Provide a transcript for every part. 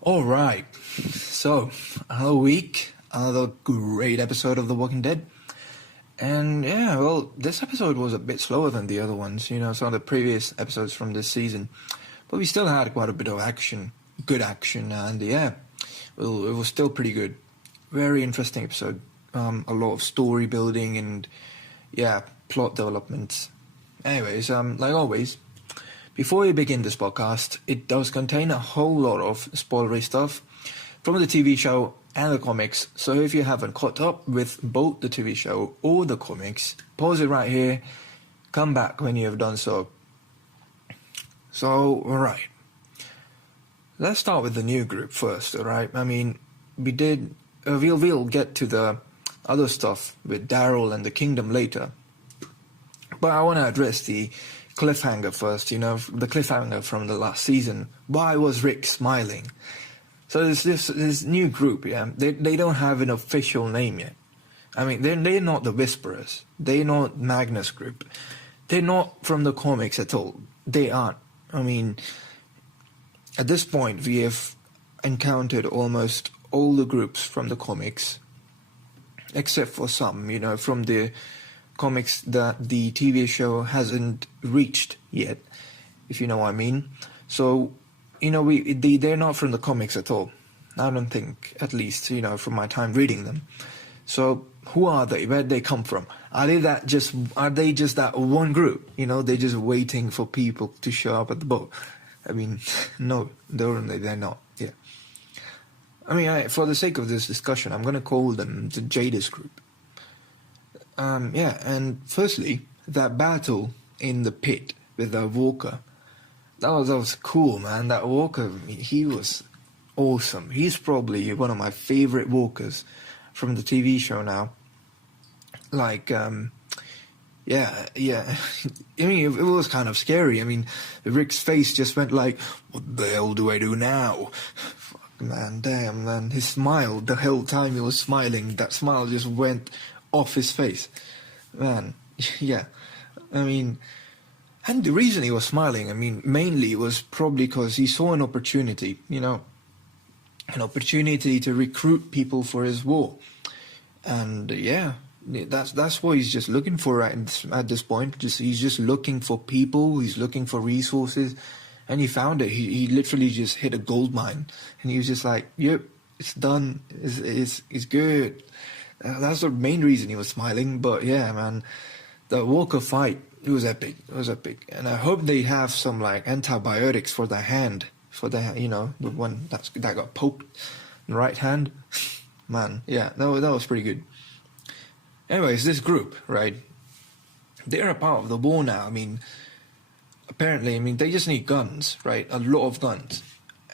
All right. So, another week, another great episode of The Walking Dead. And yeah, well, this episode was a bit slower than the other ones, some of the previous episodes from this season. But we still had quite a bit of action, good action, and yeah, well, it was still pretty good. Very interesting episode. A lot of story building and yeah, plot developments. Anyways, like always, before we begin this podcast, it does contain a whole lot of spoilery stuff from the TV show and the comics. So if you haven't caught up with both the TV show or the comics, pause it right here, come back when you have done so. So, alright. Let's start with the new group first, alright? I mean, we'll get to the other stuff with Daryl and the Kingdom later. But I want to address the cliffhanger first, the cliffhanger from the last season. Why was Rick smiling? So there's this new group, yeah. They don't have an official name yet. I mean, they're not the Whisperers. They're not Magnus Group. They're not from the comics at all. They aren't. I mean, at this point, we have encountered almost all the groups from the comics, except for some, from the comics that the TV show hasn't reached yet, if you know what I mean. So, they're not from the comics at all. I don't think, at least, from my time reading them. So, who are they? Where'd they come from? Are they just that one group? They're just waiting for people to show up at the boat. I mean, no, they're not. Yeah. I mean, for the sake of this discussion, I'm going to call them the Jadis group. Yeah, and firstly, that battle in the pit with the Walker, that was cool, man. That Walker, he was awesome. He's probably one of my favorite Walkers from the TV show now. Like, yeah. I mean, it was kind of scary. I mean, Rick's face just went like, what the hell do I do now? Fuck, man, damn, man. His smile, the whole time he was smiling, that smile just went off his face. Man, yeah. I mean, and the reason he was smiling, I mean, mainly was probably because he saw an opportunity, an opportunity to recruit people for his war. And yeah, that's what he's just looking for at this point. He's just looking for people, he's looking for resources, and he found it. He literally just hit a gold mine, and he was just like, yep, it's done, it's good. That's the main reason he was smiling. But yeah, man, the Walker fight, it was epic. And I hope they have some like antibiotics for the hand, the one that got poked in the right hand. Man, yeah, that was pretty good. Anyways, this group, right, they're a part of the war now. I mean, apparently, they just need guns, right? A lot of guns.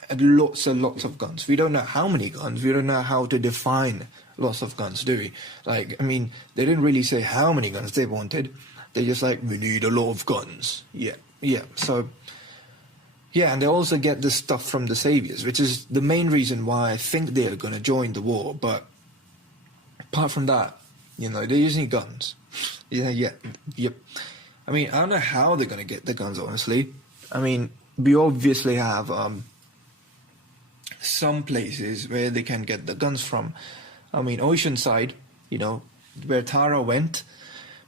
And lots and lots of guns. We don't know how many guns. We don't know how to define lots of guns, do we? Like, I mean, they didn't really say how many guns they wanted. They just like, we need a lot of guns. Yeah. So, yeah, and they also get this stuff from the Saviors, which is the main reason why I think they're going to join the war. But apart from that, they just need guns. Yep. I mean, I don't know how they're going to get the guns, honestly. I mean, we obviously have some places where they can get the guns from. I mean, Oceanside, where Tara went.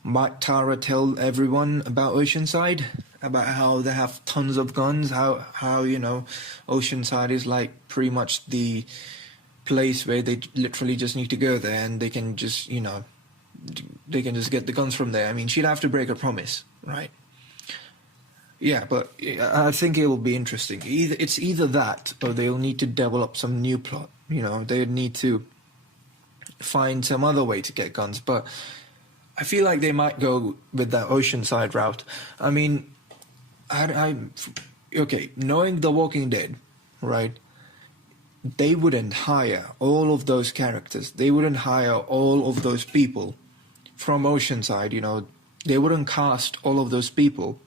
Might Tara tell everyone about Oceanside? About how they have tons of guns? How Oceanside is like pretty much the place where they literally just need to go there and they can just, they can just get the guns from there. I mean, she'd have to break her promise, right? Yeah, but I think it will be interesting. It's either that or they'll need to develop some new plot. They need to find some other way to get guns. But I feel like they might go with that Oceanside route. I mean, okay, knowing The Walking Dead, right? They wouldn't hire all of those characters. They wouldn't hire all of those people from Oceanside, They wouldn't cast all of those people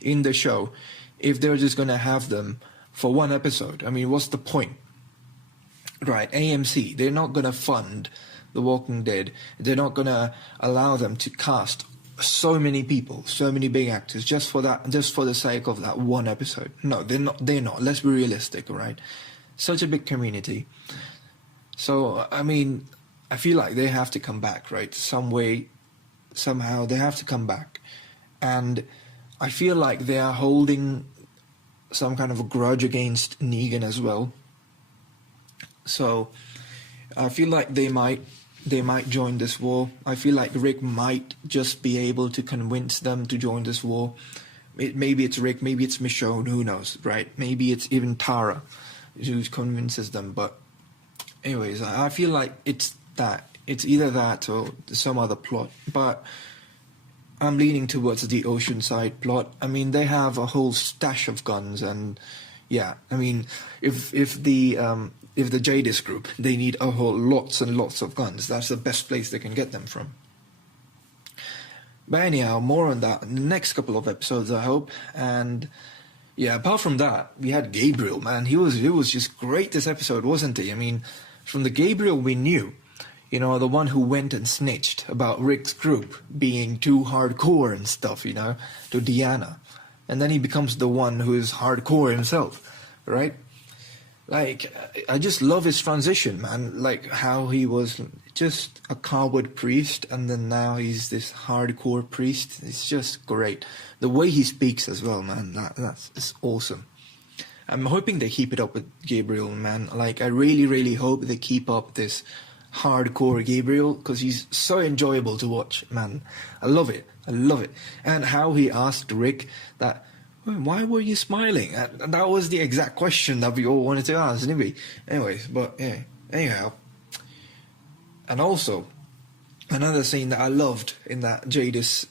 in the show if they're just going to have them for one episode. I mean, what's the point? Right, AMC, they're not going to fund The Walking Dead. They're not going to allow them to cast so many people, so many big actors, just for the sake of that one episode. No, they're not. Let's be realistic, right? such a big community. So I mean, I feel like they have to come back, right? Some way, somehow they have to come back, and I feel like they are holding some kind of a grudge against Negan as well. So I feel like they might join this war. I feel like Rick might just be able to convince them to join this war. Maybe it's Rick, maybe it's Michonne, who knows, right? Maybe it's even Tara who convinces them. But anyways, I feel like it's either that or some other plot. But I'm leaning towards the Oceanside plot. I mean, they have a whole stash of guns, and yeah, I mean, if the Jadis group, they need a whole lots and lots of guns. That's the best place they can get them from. But anyhow, more on that in the next couple of episodes, I hope. And yeah, apart from that, we had Gabriel, man. He was just great this episode, wasn't he? I mean, from the Gabriel we knew, you know, the one who went and snitched about Rick's group being too hardcore and stuff, you know, to Deanna. And then he becomes the one who is hardcore himself, right? Like, I just love his transition, man. Like, how he was just a coward priest, and then now he's this hardcore priest. It's just great. The way he speaks as well, man, that's awesome. I'm hoping they keep it up with Gabriel, man. Like, I really, really hope they keep up this hardcore Gabriel, because he's so enjoyable to watch, man. I love it. I love it. And how he asked Rick that, why were you smiling? And that was the exact question that we all wanted to ask, didn't we? Anyways, but yeah, anyhow. And also, another scene that I loved in that Jadis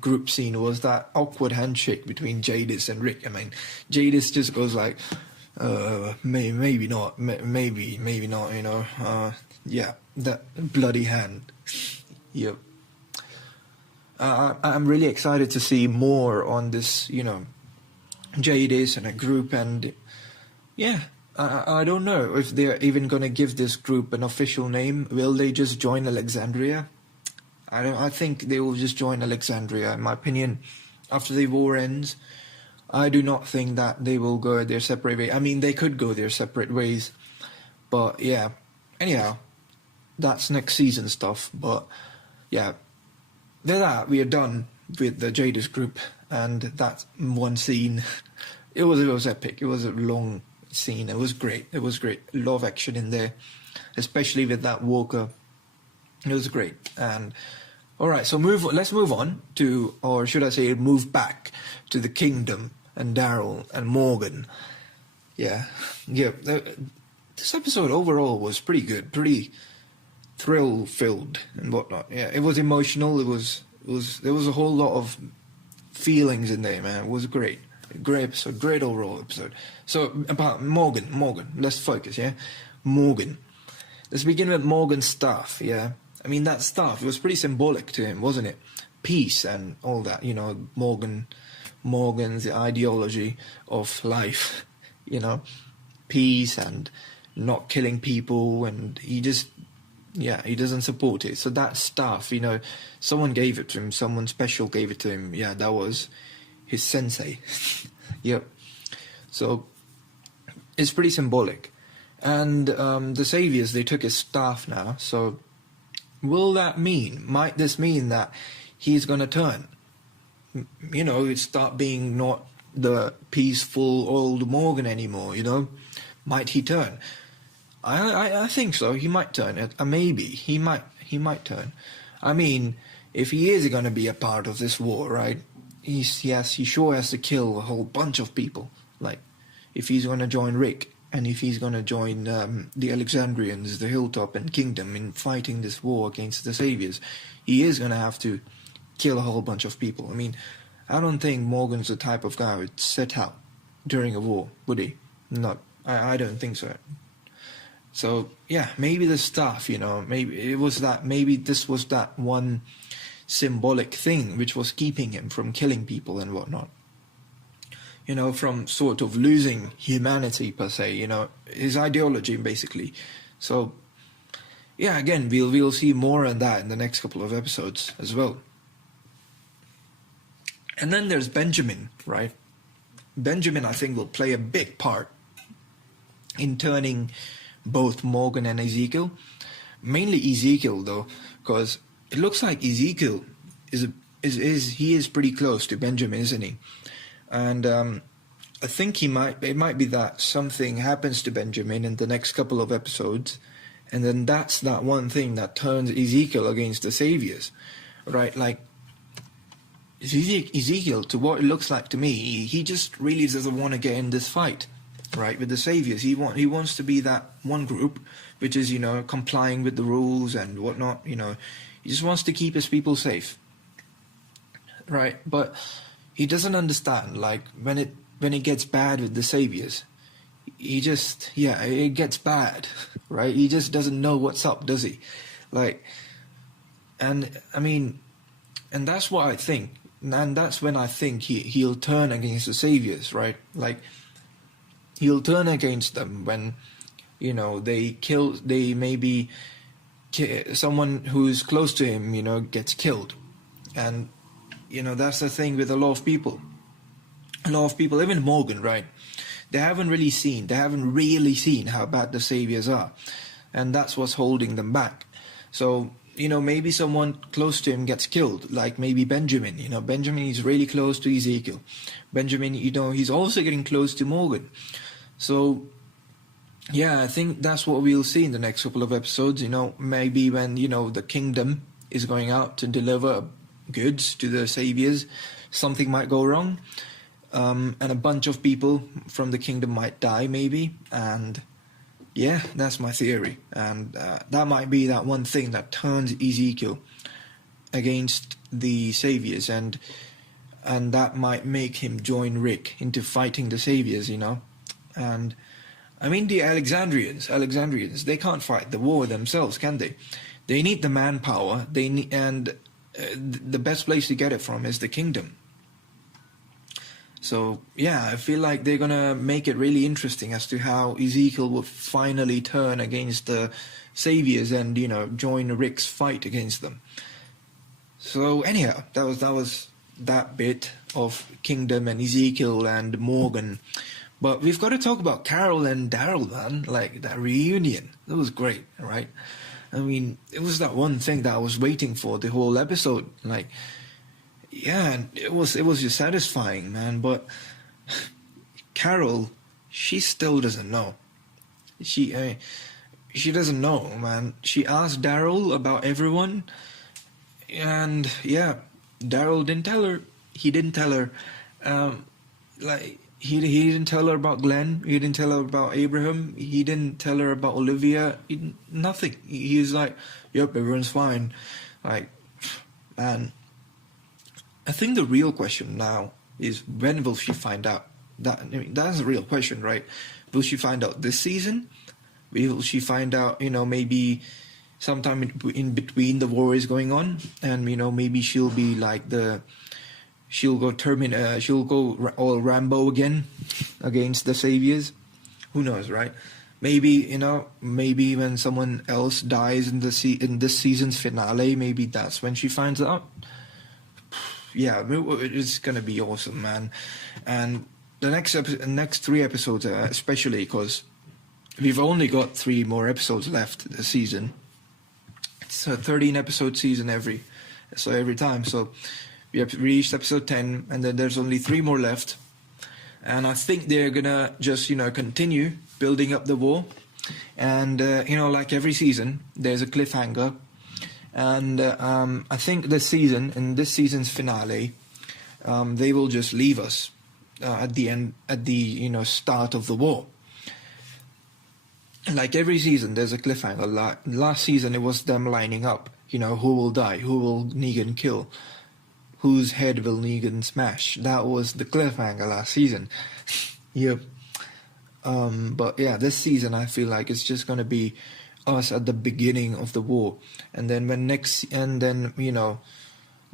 group scene was that awkward handshake between Jadis and Rick. I mean, Jadis just goes like, maybe not, maybe not, you know. Yeah, that bloody hand. Yep. I'm really excited to see more on this, you know, Jadis and a group, and yeah, I don't know if they're even gonna give this group an official name. Will they just join Alexandria? I think they will just join Alexandria, in my opinion, after the war ends. I do not think that they will go their separate ways. I mean, they could go their separate ways, but yeah. Anyhow, that's next season stuff. But yeah, we are done with the Jadis group, and that one scene, it was epic. It was a long scene. It was great. It was great. A lot of action in there, especially with that Walker. It was great. And all right, so let's move on to, or should I say, move back to the Kingdom and Daryl and Morgan. Yeah. This episode overall was pretty good, pretty thrill-filled and whatnot. Yeah, it was emotional. There was a whole lot of feelings in there, man. It was great. Great episode, great overall episode. So about Morgan, let's focus, yeah? Morgan. Let's begin with Morgan's staff, yeah? I mean, that staff, it was pretty symbolic to him, wasn't it? Peace and all that, you know, Morgan's ideology of life, you know? Peace and not killing people, and he doesn't support it. So that staff, you know, someone gave it to him, someone special gave it to him. Yeah, that was his sensei. Yep. So it's pretty symbolic. And the Saviors, they took his staff now. So might this mean that he's going to turn? You know, start being not the peaceful old Morgan anymore, you know? Might he turn? I think so. He might turn. Maybe. He might turn. I mean, if he is going to be a part of this war, right? He sure has to kill a whole bunch of people. Like, if he's going to join Rick, and if he's going to join the Alexandrians, the Hilltop and Kingdom in fighting this war against the Saviors, he is going to have to kill a whole bunch of people. I mean, I don't think Morgan's the type of guy who'd set out during a war, would he? No, I don't think so. So yeah, maybe the staff, you know, maybe this was that one symbolic thing which was keeping him from killing people and whatnot. You know, from sort of losing humanity per se, you know, his ideology basically. So yeah, again, we'll see more on that in the next couple of episodes as well. And then there's Benjamin, right? Benjamin, I think, will play a big part in turning both Morgan and Ezekiel. Mainly Ezekiel though, because it looks like Ezekiel is pretty close to Benjamin, isn't he? And I think it might be that something happens to Benjamin in the next couple of episodes, and then that's that one thing that turns Ezekiel against the Saviors, right? Like Ezekiel, to what it looks like to me, he just really doesn't want to get in this fight, right, with the Saviors. He wants to be that one group, which is, complying with the rules and whatnot. He just wants to keep his people safe, right? But he doesn't understand, like, when it gets bad with the Saviors, it gets bad, right? He just doesn't know what's up, does he? Like, and I mean, and that's what I think. And that's when I think he'll turn against the Saviors, right? Like, he'll turn against them when, someone who's close to him, gets killed. And, that's the thing with a lot of people. A lot of people, even Morgan, right? They haven't really seen how bad the Saviors are. And that's what's holding them back. So, maybe someone close to him gets killed, like maybe Benjamin. Benjamin is really close to Ezekiel. Benjamin, he's also getting close to Morgan. So, yeah, I think that's what we'll see in the next couple of episodes. Maybe when, the kingdom is going out to deliver goods to the Saviors, something might go wrong. And a bunch of people from the kingdom might die, maybe. And yeah, that's my theory. And that might be that one thing that turns Ezekiel against the Saviors, and that might make him join Rick into fighting the Saviors, And I mean, the Alexandrians, they can't fight the war themselves, can they? They need the manpower. The best place to get it from is the kingdom. So, yeah, I feel like they're going to make it really interesting as to how Ezekiel will finally turn against the Saviors and, join Rick's fight against them. So, anyhow, that was that bit of Kingdom and Ezekiel and Morgan. But we've got to talk about Carol and Daryl, man. Like, that reunion. That was great, right? I mean, it was that one thing that I was waiting for the whole episode. Like, yeah, it was just satisfying, man. But Carol, she still doesn't know. She doesn't know, man. She asked Daryl about everyone, and yeah, Daryl didn't tell her. He didn't tell her. He didn't tell her about Glenn. He didn't tell her about Abraham. He didn't tell her about Olivia. Nothing. He's like, yep, everyone's fine. Like, man. I think the real question now is, when will she find out? That's a real question, right? Will she find out this season? Will she find out, maybe sometime in between the war is going on, and maybe she'll be like she'll go all Rambo again against the Saviors. Who knows, right? Maybe maybe when someone else dies in this season's finale, maybe that's when she finds out. Yeah, it's gonna be awesome, man. And the next 3 episodes, especially because we've only got 3 more episodes left this season. It's a 13-episode season every time. So we have reached episode 10, and then there's only 3 more left. And I think they're gonna just continue building up the war. And like every season, there's a cliffhanger. And I think in this season's finale, they will just leave us at the start of the war. Like every season, there's a cliffhanger. Last season, it was them lining up. Who will die? Who will Negan kill? Whose head will Negan smash? That was the cliffhanger last season. Yep. But yeah, this season I feel like it's just gonna be us at the beginning of the war, and then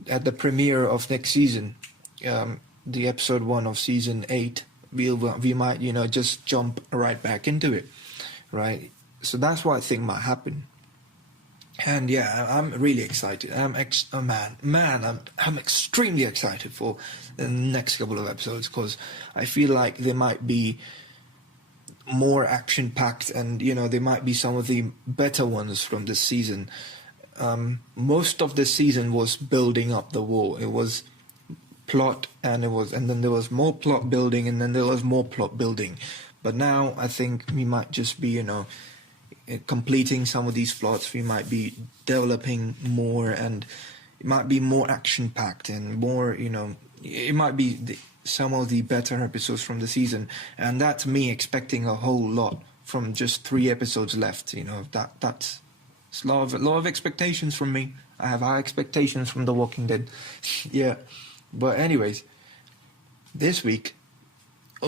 at the premiere of next season, the episode 1 of season 8, we might just jump right back into it, right? So that's what I think might happen. And yeah, I'm really excited. I'm extremely excited for the next couple of episodes, because I feel like they might be more action packed, and they might be some of the better ones from this season. Most of the season was building up the war. It was plot, and then there was more plot building, and then there was more plot building. But now I think we might just be completing some of these plots. We might be developing more, and it might be more action packed and more it might be some of the better episodes from the season, and that's me expecting a whole lot from just 3 episodes left. That's a lot of expectations from me. I have high expectations from The Walking Dead. Yeah, but anyways, this week,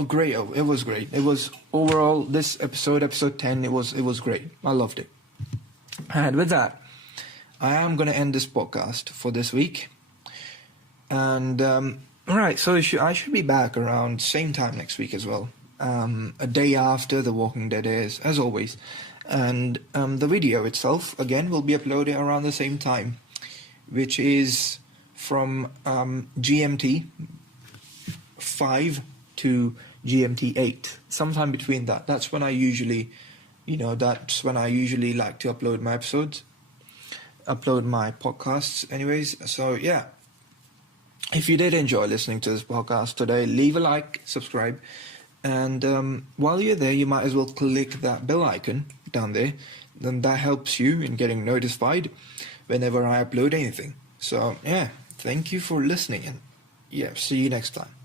great. It was great. It was overall, this episode 10, it was great. I loved it. And with that, I am going to end this podcast for this week. And alright, so I should be back around same time next week as well. A day after The Walking Dead airs, as always. And the video itself, again, will be uploaded around the same time, which is from GMT 5 to GMT 8, sometime between that. That's when I usually like to upload my episodes, upload my podcasts anyways. So yeah, if you did enjoy listening to this podcast today, leave a like, subscribe, and while you're there, you might as well click that bell icon down there. Then that helps you in getting notified whenever I upload anything. So yeah, thank you for listening, and yeah, see you next time.